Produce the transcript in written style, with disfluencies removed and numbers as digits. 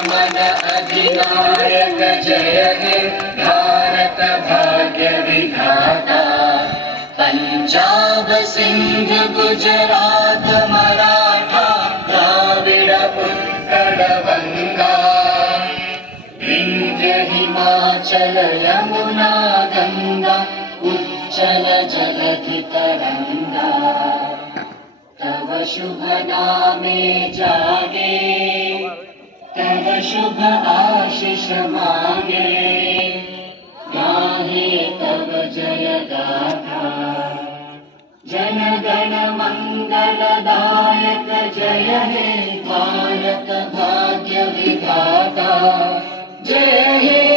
मन अधिनायक जय हे भारत भाग्य विधाता। पंजाब सिंध गुजरात मराठा द्राविड़ उत्कल गंगा। विंध्य हिमाचल यमुना गंगा उच्चल जलधि तरंगा। तव शुभ नामे जागे तव शुभ आशीष मांगे। गाहे तव जय गाथा जन गण मंगलदायक जय हे भारत भाग्य विधाता। जय हे